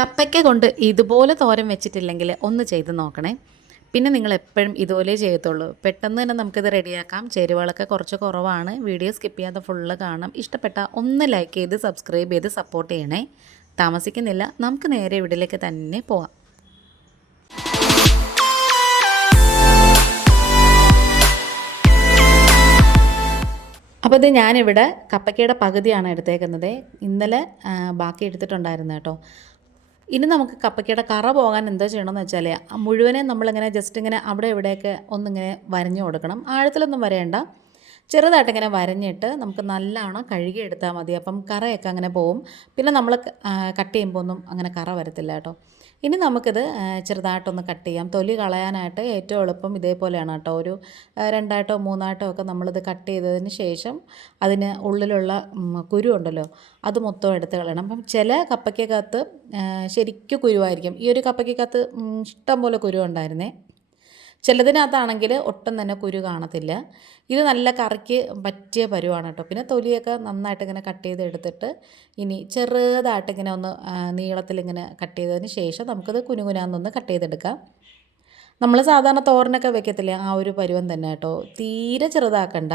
കപ്പയ്ക്ക കൊണ്ട് ഇതുപോലെ തോരൻ വെച്ചിട്ടില്ലെങ്കിൽ ഒന്ന് ചെയ്ത് നോക്കണേ. പിന്നെ നിങ്ങൾ എപ്പോഴും ഇതുപോലെ ചെയ്യത്തുള്ളൂ. പെട്ടെന്ന് തന്നെ നമുക്കിത് റെഡിയാക്കാം. ചേരുവകളൊക്കെ കുറച്ച് കുറവാണ്. വീഡിയോ സ്കിപ്പ് ചെയ്യാതെ ഫുള്ള് കാണാം. ഇഷ്ടപ്പെട്ട ഒന്ന് ലൈക്ക് ചെയ്ത് സബ്സ്ക്രൈബ് ചെയ്ത് സപ്പോർട്ട് ചെയ്യണേ. താമസിക്കുന്നില്ല, നമുക്ക് നേരെ വീട്ടിലേക്ക് തന്നെ പോവാം. അപ്പോൾ ഇത് ഞാനിവിടെ കപ്പയ്ക്കയുടെ പകുതിയാണ് എടുത്തേക്കുന്നത്. ഇന്നലെ ബാക്കി എടുത്തിട്ടുണ്ടായിരുന്നു കേട്ടോ. ഇനി നമുക്ക് കപ്പയ്ക്കയുടെ കറ പോകാൻ എന്താ ചെയ്യണമെന്ന് വെച്ചാൽ മുഴുവനെ നമ്മളിങ്ങനെ ജസ്റ്റ് ഇങ്ങനെ അവിടെ ഇവിടെയൊക്കെ ഒന്നിങ്ങനെ വരഞ്ഞു കൊടുക്കണം. ആഴത്തിലൊന്നും വരേണ്ട, ചെറുതായിട്ടിങ്ങനെ വരഞ്ഞിട്ട് നമുക്ക് നല്ലവണ്ണം കഴുകിയെടുത്താൽ മതി. അപ്പം കറയൊക്കെ അങ്ങനെ പോവും. പിന്നെ നമ്മൾ കട്ട് ചെയ്യുമ്പോൾ ഒന്നും അങ്ങനെ കറ വരത്തില്ല കേട്ടോ. ഇനി നമുക്കിത് ചെറുതായിട്ടൊന്ന് കട്ട് ചെയ്യാം. തൊലി കളയാനായിട്ട് ഏറ്റവും എളുപ്പം ഇതേപോലെയാണ് കേട്ടോ. ഒരു രണ്ടായിട്ടോ മൂന്നായിട്ടോ ഒക്കെ നമ്മളിത് കട്ട് ചെയ്തതിന് ശേഷം അതിന് ഉള്ളിലുള്ള കുരു ഉണ്ടല്ലോ അത് മൊത്തം എടുത്ത് കളയണം. അപ്പം ചില കപ്പയ്ക്കകത്ത് ശരിക്കും കുരുവായിരിക്കും. ഈ ഒരു കപ്പയ്ക്കകത്ത് ഇഷ്ടം പോലെ കുരു ഉണ്ടായിരുന്നേ. ചിലതിനകത്താണെങ്കിൽ ഒട്ടും തന്നെ കുരു കാണത്തില്ല. ഇത് നല്ല കറിക്ക് പറ്റിയ പരുവാണ് കേട്ടോ. പിന്നെ തൊലിയൊക്കെ നന്നായിട്ട് ഇങ്ങനെ കട്ട് ചെയ്തെടുത്തിട്ട് ഇനി ചെറുതായിട്ടിങ്ങനെ ഒന്ന് നീളത്തിലിങ്ങനെ കട്ട് ചെയ്തതിന് ശേഷം നമുക്കത് കുനുകുനാന്നൊന്ന് കട്ട് ചെയ്തെടുക്കാം. നമ്മൾ സാധാരണ തോരനൊക്കെ വെക്കത്തില്ലേ, ആ ഒരു പരുവം തന്നെ കേട്ടോ. തീരെ ചെറുതാക്കണ്ട,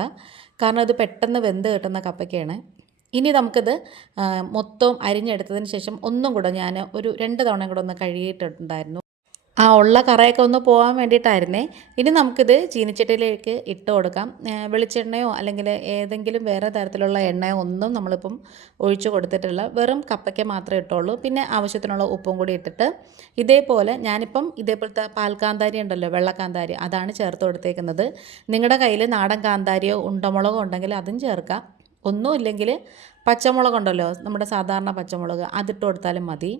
കാരണം ഇത് പെട്ടെന്ന് വെന്ത് കിട്ടുന്ന കപ്പയ്ക്കാണ്. ഇനി നമുക്കിത് മൊത്തം അരിഞ്ഞെടുത്തതിന് ശേഷം ഒന്നും കൂടെ ഞാൻ ഒരു 2 തവണയും കൂടെ ഒന്ന് കഴുകിയിട്ടുണ്ടായിരുന്നു. ഉള്ള കറയൊക്കെ ഒന്ന് പോകാൻ വേണ്ടിയിട്ടായിരുന്നേ. ഇനി നമുക്കിത് ചീനിച്ചട്ടിയിലേക്ക് ഇട്ട് കൊടുക്കാം. വെളിച്ചെണ്ണയോ അല്ലെങ്കിൽ ഏതെങ്കിലും വേറെ തരത്തിലുള്ള എണ്ണയോ ഒന്നും നമ്മളിപ്പം ഒഴിച്ചു കൊടുത്തിട്ടില്ല. വെറും കപ്പയ്ക്ക മാത്രമേ ഇട്ടുള്ളൂ. പിന്നെ ആവശ്യത്തിനുള്ള ഉപ്പും കൂടി ഇട്ടിട്ട് ഇതേപോലെ ഞാനിപ്പം ഇതേപോലത്തെ പാൽക്കാന്താരി ഉണ്ടല്ലോ, വെള്ളക്കാന്താരി, അതാണ് ചേർത്ത് കൊടുത്തേക്കുന്നത്. നിങ്ങളുടെ കയ്യിൽ നാടൻ കാന്താരിയോ ഉണ്ടമുളകോ ഉണ്ടെങ്കിൽ അതും ചേർക്കാം. ഒന്നുമില്ലെങ്കിൽ പച്ചമുളകുണ്ടല്ലോ, നമ്മുടെ സാധാരണ പച്ചമുളക്, അതിട്ട് കൊടുത്താലും മതി.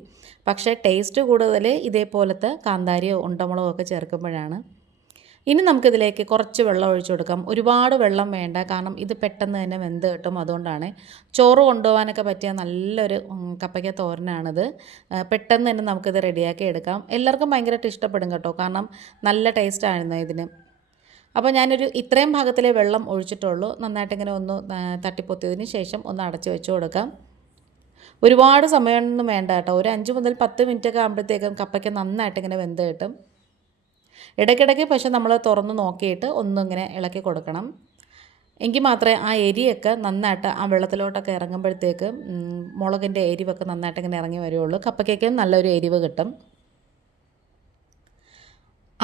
പക്ഷേ ടേസ്റ്റ് കൂടുതൽ ഇതേപോലത്തെ കാന്താരിയോ ഉണ്ടമുളകോ ഒക്കെ ചേർക്കുമ്പോഴാണ്. ഇനി നമുക്കിതിലേക്ക് കുറച്ച് വെള്ളം ഒഴിച്ചു കൊടുക്കാം. ഒരുപാട് വെള്ളം വേണ്ട, കാരണം ഇത് പെട്ടെന്ന് തന്നെ വെന്ത് കിട്ടും. അതുകൊണ്ടാണ്. ചോറ് കൊണ്ടുപോകാനൊക്കെ പറ്റിയ നല്ലൊരു കപ്പയ്ക്ക തോരനാണിത്. പെട്ടെന്ന് തന്നെ നമുക്കിത് റെഡിയാക്കി എടുക്കാം. എല്ലാവർക്കും ഭയങ്കരമായിട്ട് ഇഷ്ടപ്പെടും കേട്ടോ, കാരണം നല്ല ടേസ്റ്റായിരുന്നു ഇതിന്. അപ്പോൾ ഞാനൊരു ഇത്രയും ഭാഗത്തിലെ വെള്ളം ഒഴിച്ചിട്ടുള്ളൂ. നന്നായിട്ടിങ്ങനെ ഒന്ന് തട്ടിപ്പൊത്തിയതിന് ശേഷം ഒന്ന് അടച്ച് വെച്ച് കൊടുക്കാം. ഒരുപാട് സമയമൊന്നും വേണ്ട കേട്ടോ. ഒരു 5 മുതൽ 10 മിനിറ്റൊക്കെ ആകുമ്പോഴത്തേക്കും കപ്പയ്ക്ക് നന്നായിട്ടിങ്ങനെ വെന്ത് കിട്ടും. ഇടയ്ക്കിടയ്ക്ക് പക്ഷെ നമ്മൾ തുറന്ന് നോക്കിയിട്ട് ഒന്നിങ്ങനെ ഇളക്കി കൊടുക്കണം. എങ്കിൽ മാത്രമേ ആ എരിയൊക്കെ നന്നായിട്ട് ആ വെള്ളത്തിലോട്ടൊക്കെ ഇറങ്ങുമ്പോഴത്തേക്ക് മുളകിൻ്റെ എരിവൊക്കെ നന്നായിട്ടിങ്ങനെ ഇറങ്ങി വരുള്ളൂ. കപ്പയ്ക്കൊക്കെ നല്ലൊരു എരിവ് കിട്ടും.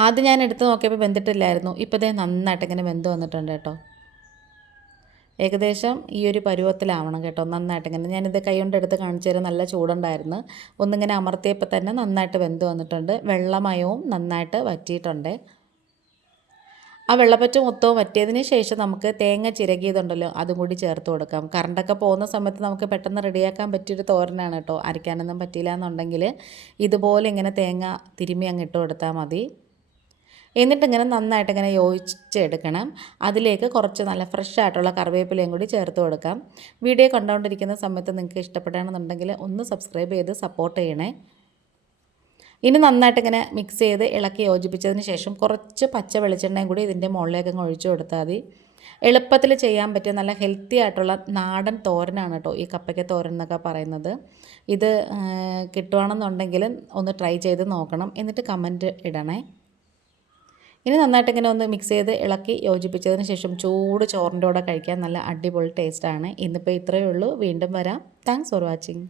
ആദ്യം ഞാൻ എടുത്ത് നോക്കിയപ്പോൾ വെന്തിട്ടില്ലായിരുന്നു. ഇപ്പോൾ ഇതേ നന്നായിട്ടിങ്ങനെ വെന്ത് വന്നിട്ടുണ്ട് കേട്ടോ. ഏകദേശം ഈ ഒരു പരുവത്തിലാവണം കേട്ടോ. നന്നായിട്ടിങ്ങനെ ഞാനിത് കൈ കൊണ്ട് എടുത്ത് കാണിച്ചു തരാം. നല്ല ചൂടുണ്ടായിരുന്നു. ഒന്നിങ്ങനെ അമർത്തിയപ്പോൾ തന്നെ നന്നായിട്ട് വെന്ത് വന്നിട്ടുണ്ട്. വെള്ളമയവും നന്നായിട്ട് വറ്റിയിട്ടുണ്ട്. ആ വെള്ളപ്പറ്റ് മൊത്തവും വറ്റിയതിന് ശേഷം നമുക്ക് തേങ്ങ ചിരകിയതുണ്ടല്ലോ അതും കൂടി ചേർത്ത് കൊടുക്കാം. കറണ്ടൊക്കെ പോകുന്ന സമയത്ത് നമുക്ക് പെട്ടെന്ന് റെഡിയാക്കാൻ പറ്റിയൊരു തോരനാണ് കേട്ടോ. അരയ്ക്കാനൊന്നും പറ്റിയില്ല എന്നുണ്ടെങ്കിൽ ഇതുപോലെ ഇങ്ങനെ തേങ്ങ തിരുമ്മി അങ്ങ് ഇട്ട് കൊടുത്താൽ മതി. എന്നിട്ടിങ്ങനെ നന്നായിട്ടിങ്ങനെ യോജിച്ചെടുക്കണം. അതിലേക്ക് കുറച്ച് നല്ല ഫ്രഷ് ആയിട്ടുള്ള കറിവേപ്പിലയും കൂടി ചേർത്ത് കൊടുക്കാം. വീഡിയോ കണ്ടുകൊണ്ടിരിക്കുന്ന സമയത്ത് നിങ്ങൾക്ക് ഇഷ്ടപ്പെടുകയാണെന്നുണ്ടെങ്കിൽ ഒന്ന് സബ്സ്ക്രൈബ് ചെയ്ത് സപ്പോർട്ട് ചെയ്യണേ. ഇനി നന്നായിട്ടിങ്ങനെ മിക്സ് ചെയ്ത് ഇളക്കി യോജിപ്പിച്ചതിന് ശേഷം കുറച്ച് പച്ച വെളിച്ചെണ്ണയും കൂടി ഇതിൻ്റെ മുകളിലേക്ക് ഒഴിച്ചു കൊടുത്താൽ മതി. എളുപ്പത്തിൽ ചെയ്യാൻ പറ്റിയ നല്ല ഹെൽത്തി ആയിട്ടുള്ള നാടൻ തോരനാണ് കേട്ടോ ഈ കപ്പയ്ക്ക തോരൻ എന്നൊക്കെ പറയുന്നത്. ഇത് കിട്ടുവാണെന്നുണ്ടെങ്കിൽ ഒന്ന് ട്രൈ ചെയ്ത് നോക്കണം. എന്നിട്ട് കമൻറ്റ് ഇടണേ. ഇനി നന്നായിട്ടിങ്ങനെ ഒന്ന് മിക്സ് ചെയ്ത് ഇളക്കി യോജിപ്പിച്ചതിന് ശേഷം ചൂട് ചോറിൻ്റെ കൂടെ കഴിക്കാൻ നല്ല അടിപൊളി ടേസ്റ്റാണ്. ഇന്നിപ്പോൾ ഇത്രയേ ഉള്ളൂ. വീണ്ടും വരാം. Thanks for watching.